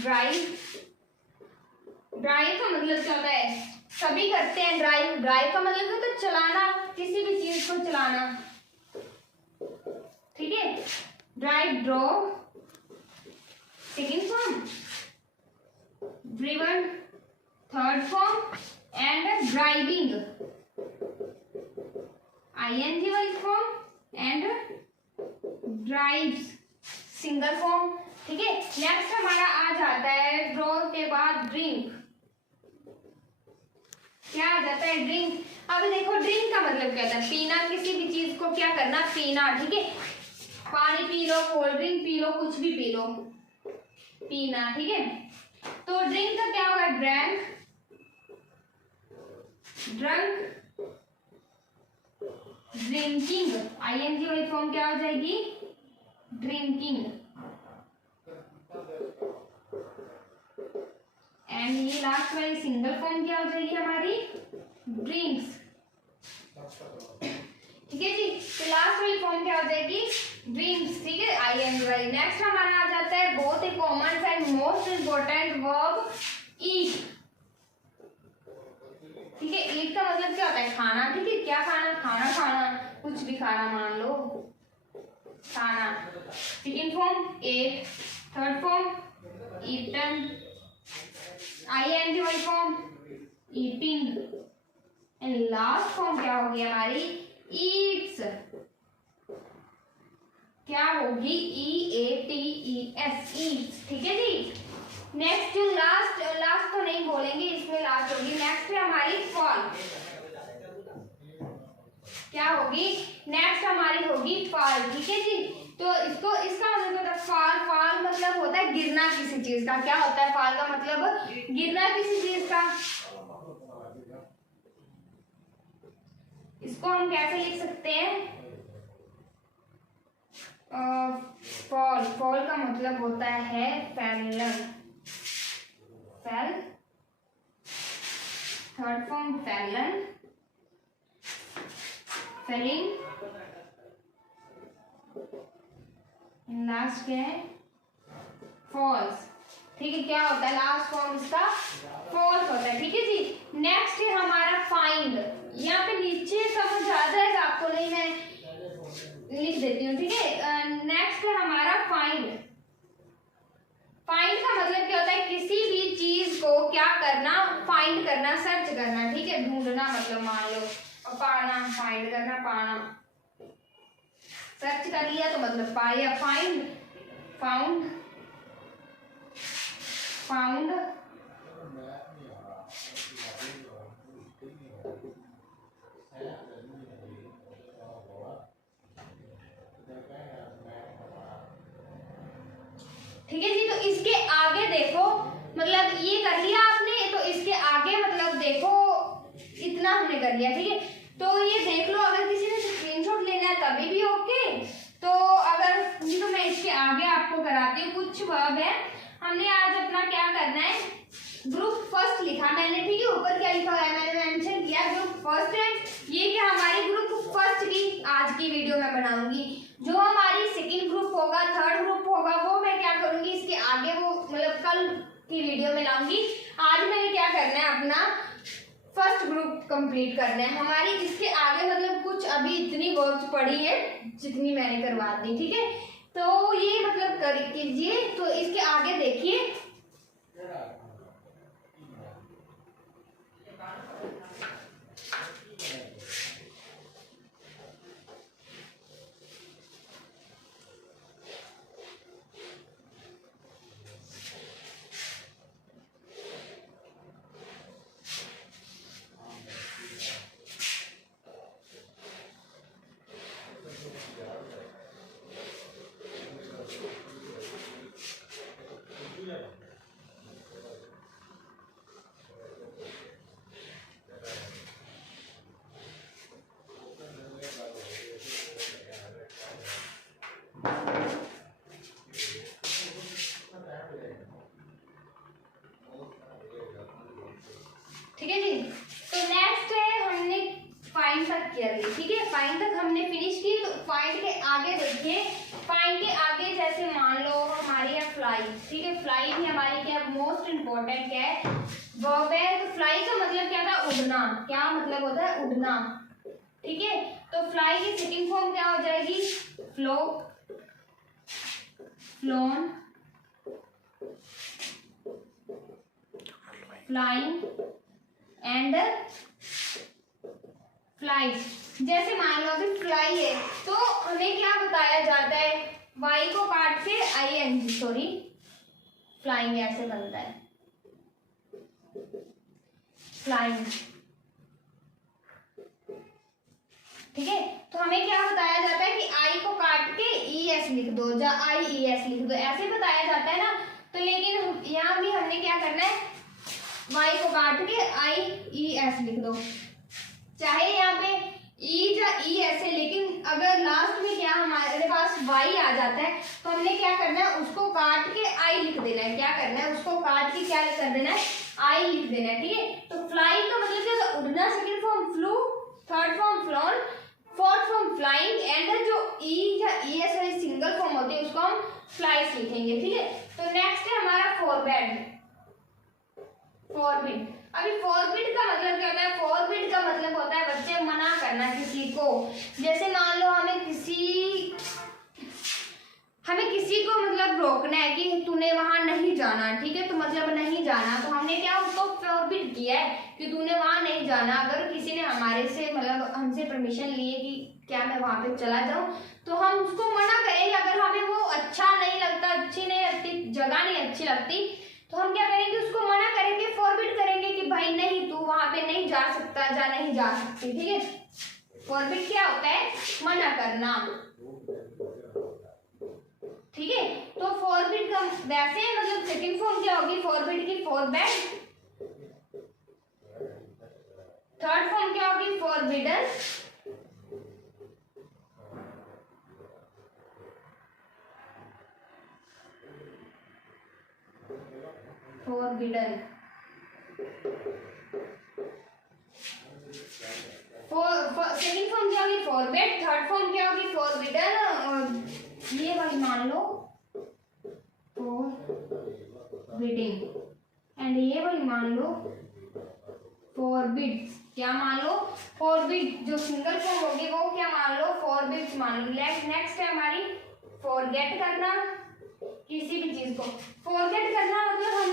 ड्राइव। ड्राइव का मतलब क्या होता है, सभी करते हैं ड्राइव। ड्राइव का मतलब क्या होता है, चलाना, किसी भी चीज को चलाना, ठीक है। Drive, draw, second form, driven, third form, and driving, ING वाली form, and drives, single form, ठीक है। नेक्स्ट हमारा आ जाता है ड्रॉ के बाद ड्रिंक। क्या आ जाता है, ड्रिंक। अब देखो ड्रिंक का मतलब क्या होता है, पीना, किसी भी चीज को क्या करना, पीना, ठीक है। पानी P low, cold drink P low, कुछ भी पी लो, पीना, ठीक है। तो ड्रिंक का क्या होगा, ड्रैंक, ड्रंक, ड्रिंकिंग, ING वाली फॉर्म क्या हो जाएगी, ड्रिंकिंग। एंड ये लास्ट वाली सिंगल फॉर्म क्या हो जाएगी हमारी, ड्रिंक्स, ठीक है जी। तो लास्ट वाली फॉर्म क्या हो जाएगी, ड्रिंक्स, ठीक है, ING वाली। नेक्स्ट हमारा आ जाता है बहुत ही common and most important verb, eat, ठीक है। ईट का मतलब क्या होता है, खाना, ठीक है। क्या खाना, खाना, खाना, कुछ भी खाना मान लो, खाना। Second form ate, third form eaten, ING वाली form eating, and last form क्या होगी हमारी, ईट्स, क्या होगी, EATES, ईट्स, ठीक है जी। नेक्स्ट जो लास्ट तो नहीं बोलेंगे, इसमें लास्ट होगी। नेक्स्ट है हमारी फॉल, क्या होगी, नेक्स्ट हमारी होगी फॉल, ठीक है जी। तो इसका मतलब होता है फॉल। फॉल मतलब होता है गिरना किसी चीज का। क्या होता है फॉल का मतलब, गिरना किसी चीज का। इसको हम कैसे लिख सकते हैं, फॉल, फॉल का मतलब होता है fallen, fell, third form fallen, falling, last क्या है फॉल्स। ठीक है, क्या होता है लास्ट फॉर्म इसका फॉल्स होता है। ठीक है जी। नेक्स्ट है हमारा फाइंड। यहाँ पे नीचे समझ आ जाएगा आपको, नहीं मैं लिख देती हूँ। ठीक है, नेक्स्ट है हमारा फाइंड। फाइंड का मतलब क्या होता है, किसी भी चीज को क्या करना, फाइंड करना, सर्च करना। ठीक है, ढूंढना मतलब मान लो, और पाना, फाइंड करना, पाना, सर्च कर लिया तो मतलब पाया, फाइंड, फाउंड, फाउंड, ठीक है जी। तो इसके आगे देखो, मतलब ये कर लिया आपने, तो इसके आगे मतलब देखो इतना हमने कर लिया। ठीक है, तो ये देख लो, अगर किसी ने स्क्रीनशॉट लेना है तभी भी ओके। तो अगर तो मैं इसके आगे आपको कराती हूँ, कुछ वर्ब है। हमने आज अपना क्या करना है, ग्रुप फर्स्ट लिखा मैंने। ठीक है, ऊपर क्या लिखा हुआ है मैंने मेंशन किया, ग्रुप फर्स्ट है। ये क्या हमारी ग्रुप फर्स्ट की आज की वीडियो में बनाऊंगी। जो हमारी सेकंड ग्रुप होगा, थर्ड ग्रुप होगा, वो मैं क्या करूंगी इसके आगे, वो मतलब कल की वीडियो में लाऊंगी। आज मैंने क्या करना है, अपना फर्स्ट ग्रुप कंप्लीट करना है। हमारी इसके आगे मतलब कुछ अभी इतनी वर्ड्स पड़ी है जितनी मैंने करवा दी। ठीक है, तो ये मतलब कर कीजिए। तो इसके आगे देखिए, ठीक है जी। तो नेक्स्ट है, हमने फाइंड तक किया। ठीक है, फाइंड तक हमने फिनिश की। तो फाइंड के आगे देखिए, फाइंड के आगे जैसे मान लो हमारी है फ्लाई। ठीक है, फ्लाई भी हमारी क्या मोस्ट इम्पोर्टेंट क्या है, वर्ब है। तो फ्लाई का मतलब क्या था, उड़ना। क्या मतलब होता है, उड़ना। ठीक है, तो फ्लाई की सेकंड फॉर्म क्या हो जाएगी, flow, phloem, flying and flight. जैसे मान लो अभी फ्लाई है, तो हमें क्या बताया जाता है, वाई को काट के ING, सॉरी, फ्लाइंग ऐसे बनता है, फ्लाइंग। ठीक है, तो हमें क्या बताया जाता है कि आई को काट के ES लिख दो, या IES लिख दो, ऐसे बताया जाता है ना। तो लेकिन यहाँ भी हमने क्या करना है, वाई को काट के IES लिख दो, चाहे यहाँ पे E या ES है, लेकिन अगर लास्ट में क्या हमारे पास Y आ जाता है, तो हमने क्या करना है, उसको काट के I लिख देना है। क्या करना है, उसको काट के क्या कर देना है, I लिख देना है। ठीक है, तो फ्लाई का मतलब क्या था, उड़ना, second form flu, third form phloem, fourth form flying, and जो E या ES वाली सिंगल फॉर्म होती है उसको हम फ्लाइस लिखेंगे। ठीक है, तो नेक्स्ट है हमारा फॉरबिड, फॉरबिड। अभी फॉरबिड का मतलब क्या होता है, फॉरबिड का मतलब होता है बच्चे मना करना किसी को। जैसे मान लो हमें किसी को मतलब रोकना है कि तूने वहां नहीं जाना। ठीक है, तो मतलब नहीं जाना, तो हमने क्या उसको फॉरबिड किया है कि तूने वहां नहीं जाना। अगर किसी ने हमारे से मतलब हमसे परमिशन ली है कि क्या मैं वहां पे चला जाऊं, तो हम उसको मना करेंगे। अगर हमें वो अच्छा नहीं लगता, अच्छी नहीं लगती, जगह नहीं अच्छी लगती, तो हम क्या करेंगे, उसको मना करेंगे, फॉरबिड करेंगे कि भाई नहीं, तू वहां पे नहीं जा सकता, या नहीं जा सकती। ठीक है, फॉरबिड क्या होता है, मना करना। ठीक है, तो फॉरबिड का वैसे मतलब सेकंड फॉर्म क्या होगी फॉरबिड की, फॉरबैड। थर्ड फॉर्म क्या होगी, फॉरबिडन। forbidden, सेकंड फॉर्म क्या होगी फॉरबिड, थर्ड फॉर्म क्या होगी forbidden, और ये वाली मान लो forbidding, एंड ये वाली मान लो forbid, क्या मान लो forbid, जो सिंगल फॉर्म होगी वो क्या मान लो forbid मान लो। नेक्स्ट है हमारी forget करना, किसी भी चीज को forget करना मतलब हम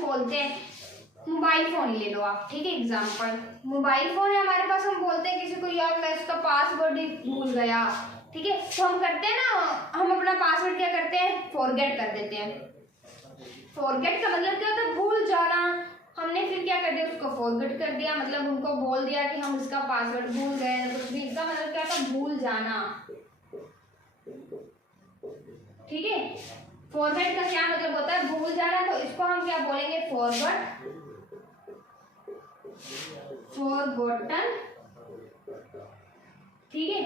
बोलते हैं मोबाइल फोन ले लो आप, ठीक है, एग्जांपल मोबाइल फोन है हमारे पास, हम बोलते हैं किसी को यार मैं इसका पासवर्ड ही भूल गया, ठीक है, तो हम करते हैं ना, हम अपना पासवर्ड क्या करते हैं फॉरगेट कर देते हैं। फॉरगेट का मतलब क्या होता है भूल जाना, हमने फिर क्या कर दिया उसको फॉरगेट कर दिया, मतलब उनको बोल दिया कि हम इसका पासवर्ड भूल गए, तो भी इसका मतलब क्या था भूल जाना, ठीक है। फॉरगेट का क्या मतलब होता है भूल जाना, तो इसको हम क्या बोलेंगे फॉरगॉट, फॉरगॉटन, ठीक है,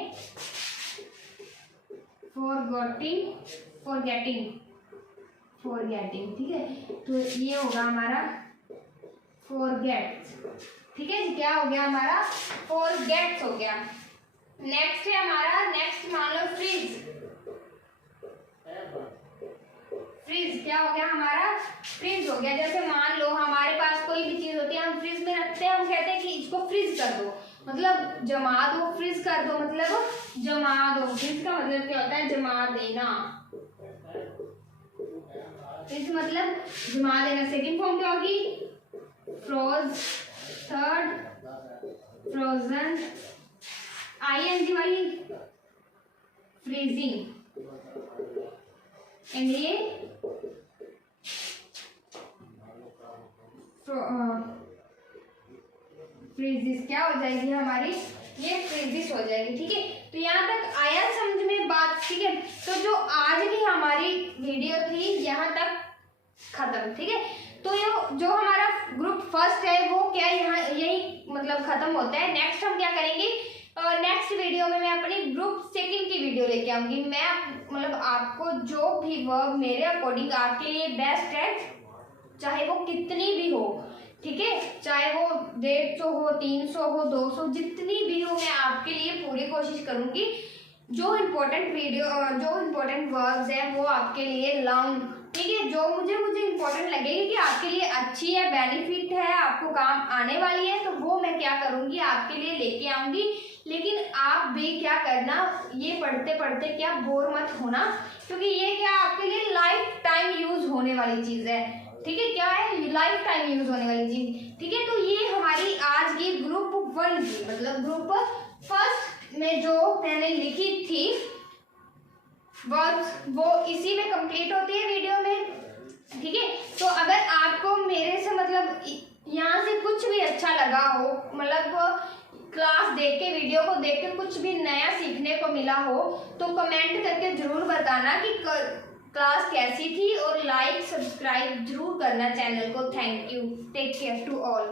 फॉरगॉटिंग, फॉरगेटिंग, फॉरगेटिंग, ठीक है, तो ये होगा हमारा फॉरगेट, ठीक है, क्या हो गया हमारा फॉरगेट्स हो गया। नेक्स्ट है हमारा, नेक्स्ट मान लो फ्रीज, फ्रीज क्या हो गया हमारा फ्रीज हो गया। जैसे मान लो हमारे पास कोई भी चीज होती है हम फ्रीज में रखते हैं, हम कहते हैं कि इसको फ्रीज कर दो, मतलब जमा दो, फ्रीज कर दो मतलब जमा दो, फ्रीज का मतलब क्या होता है जमा देना, फ्रीज मतलब जमा देना। सेकंड फॉर्म क्या होगी फ्रोज, थर्ड फ्रोजन, आईएनजी वाली फ्रीजिंग, एंड ये फ्रीजिस क्या हो जाएगी हमारी, ये फ्रीजिस हो जाएगी, ठीक है। तो यहाँ तक आया समझ में बात, ठीक है। तो जो आज की हमारी वीडियो थी यहाँ तक खत्म, ठीक है। तो ये जो हमारा ग्रुप फर्स्ट है वो क्या यहाँ यही मतलब खत्म होता है। नेक्स्ट हम क्या करेंगे, नेक्स्ट वीडियो में मैं अपनी ग्रुप सेकंड की वीडियो लेके आऊंगी। मैं मतलब आपको जो भी वर्ब मेरे अकॉर्डिंग आपके लिए बेस्ट है, चाहे वो कितनी भी हो, ठीक है, चाहे वो 150 हो, 300 हो, 200, जितनी भी हो, मैं आपके लिए पूरी कोशिश करूंगी। जो इम्पोर्टेंट वर्ब्स हैं वो आपके लिए लाऊं, ठीक है, जो मुझे इम्पोर्टेंट लगेगी कि आपके लिए अच्छी है, बेनिफिट है, आपको काम आने वाली है, तो वो मैं क्या करूंगी आपके लिए लेके आऊंगी। लेकिन आप भी क्या करना, ये पढ़ते पढ़ते क्या बोर मत होना, क्योंकि ये क्या आपके लिए लाइफ टाइम यूज होने वाली चीज है, ठीक है, क्या है लाइफ टाइम यूज होने वाली चीज, ठीक है। तो ये हमारी आज की ग्रुप 1 की मतलब ग्रुप फर्स्ट में जो मैंने लिखी थी वर्ब्स, वो इसी में कंप्लीट होती है वीडियो में, ठीक है। तो अगर आपको मेरे से मतलब यहाँ से कुछ भी अच्छा लगा हो, मतलब क्लास देख के वीडियो को देख के कुछ भी नया सीखने को मिला हो, तो कमेंट करके जरूर बताना कि क्लास कैसी थी, और लाइक सब्सक्राइब जरूर करना चैनल को। Thank you, take care to all.